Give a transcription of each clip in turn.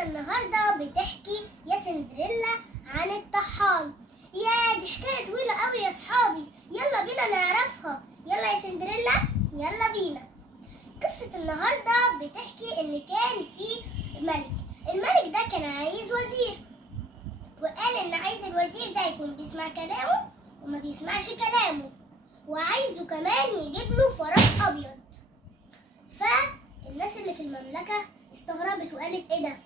قصتنا النهارده بتحكي يا سندريلا عن الطحان. يا دي حكايه طويله قوي يا اصحابي، يلا بينا نعرفها. يلا يا سندريلا يلا بينا. قصه النهارده بتحكي ان كان في الملك ده كان عايز وزير، وقال ان عايز الوزير ده يكون بيسمع كلامه وما بيسمعش كلامه، وعايزه كمان يجيب له فرس ابيض. فالناس اللي في المملكه استغربت وقالت ايه ده؟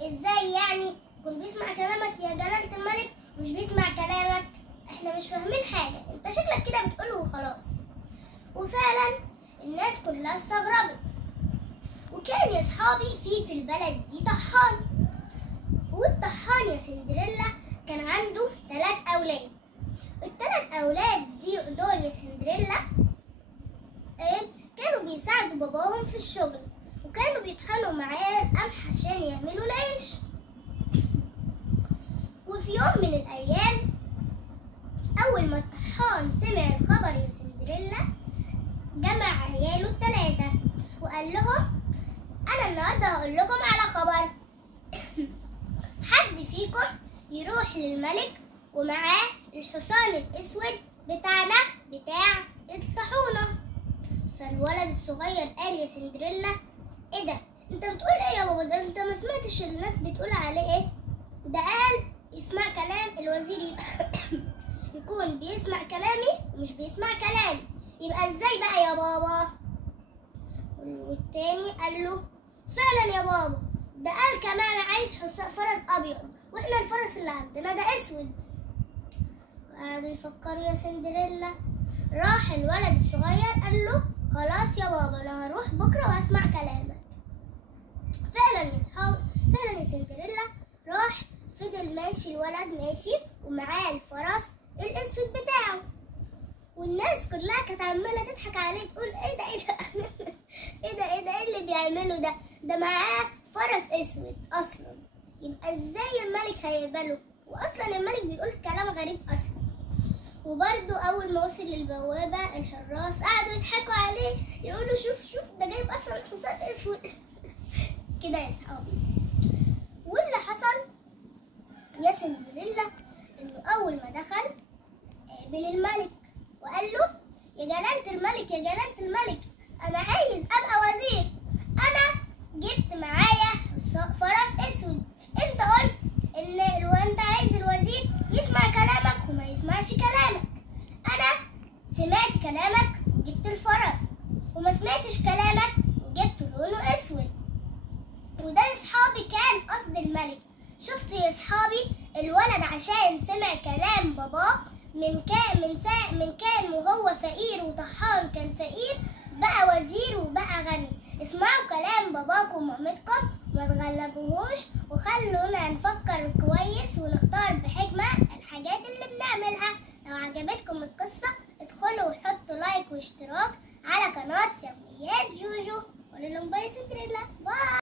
ازاي يعني يكون بيسمع كلامك يا جلالة الملك ومش بيسمع كلامك؟ احنا مش فاهمين حاجة، انت شكلك كده بتقوله وخلاص. وفعلا الناس كلها استغربت. وكان يا صحابي في البلد دي طحان، والطحان يا سندريلا كان عنده 3 أولاد. ال3 أولاد دول يا سندريلا كانوا بيساعدوا باباهم في الشغل، وكانوا بيطحنوا معاه القمح عشان يعملوا العيش. وفي يوم من الأيام أول ما الطحان سمع الخبر يا سندريلا جمع عياله ال3 وقال لهم أنا النهاردة هقول لكم على خبر. حد فيكم يروح للملك ومعاه الحصان الأسود بتاعنا بتاع الطاحونة. فالولد الصغير قال يا سندريلا ايه ده؟ انت بتقول ايه يا بابا؟ ده انت ما سمعتش الناس بتقول عليه ايه؟ ده قال يسمع كلام الوزير يكون بيسمع كلامي ومش بيسمع كلامي، يبقى ازاي بقى يا بابا؟ والتاني قال له فعلا يا بابا، ده قال كمان عايز فرس ابيض، واحنا الفرس اللي عندنا ده اسود. وقعدوا يفكروا يا سندريلا. راح الولد الصغير قال له خلاص يا بابا انا هروح بكره وهسمع كلامك. فعلا يا صحابي، فعلا يا سندريلا راح. فضل ماشي الولد ماشي ومعاه الفرس الاسود بتاعه، والناس كلها كانت عماله تضحك عليه تقول ايه ده ايه ده ايه ده ايه اللي بيعمله ده؟ ده معاه فرس اسود اصلا، يبقى ازاي الملك هيقبله؟ واصلا الملك بيقول كلام غريب اصلا. وبرده اول ما وصل للبوابه الحراس قعدوا يضحكوا عليه يقولوا شوف ده جايب اصلا حصان اسود كده يا صحابي. واللي حصل يا سندريلا انه اول ما دخل قابل الملك وقال له يا جلالة الملك يا جلالة الملك، انا عايز ابقى وزير. انا جبت معايا فرس اسود، انت قلت ان انت عايز الوزير يسمع كلامك وما يسمعش كلامك. انا سمعت كلامك وجبت الفرس، وما سمعتش كلامك وجبت لونه اسود. وده يا صحابي كان قصد الملك. شفتوا يا صحابي الولد عشان سمع كلام باباه من كان وهو فقير وطحان كان فقير بقى وزير وبقى غني. اسمعوا كلام باباكم ومامتكم وما تغلبوهوش، وخلونا نفكر كويس ونختار بحكمة الحاجات اللي بنعملها. لو عجبتكم القصة ادخلوا وحطوا لايك واشتراك على قناة